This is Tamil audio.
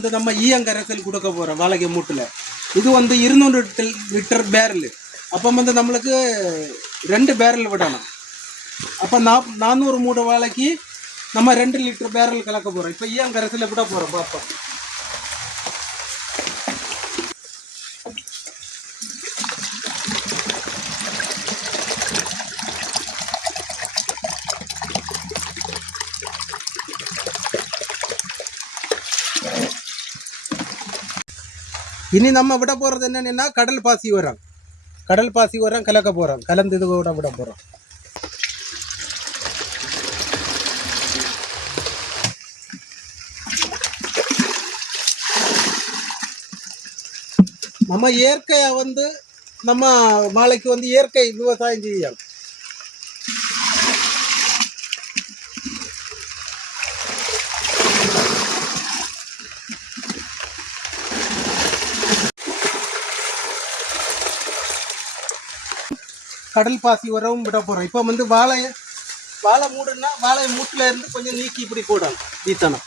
இது நம்ம ஈயங்கரைசல் கொடுக்க போகிறோம் வாழைக்கு மூட்டில். இது வந்து 200 லிட்டர் பேரல். அப்போ வந்து நம்மளுக்கு 2 பேரல் விடணும். அப்போ 400 மூட்டை வாழைக்கு நம்ம 2 லிட்டர் பேரல் கலக்க போகிறோம். இப்போ ஈயங்கரைசல் விட போகிறோம் பார்ப்போம். இனி நம்ம விட போகிறது என்னென்னா கடல் பாசி உரம் கலக்க போகிறோம். கலந்து இது கூட விட போகிறோம். நம்ம இயற்கையாக வந்து நம்ம வாழைக்கு வந்து இயற்கை விவசாயம் செய்யலாம். கடல் பாசி உரமும் விட போகிறோம். இப்போ வந்து வாழை மூடுன்னா வாழை மூட்டில் இருந்து கொஞ்சம் நீக்கி இப்படி போடணும் வீசணும்.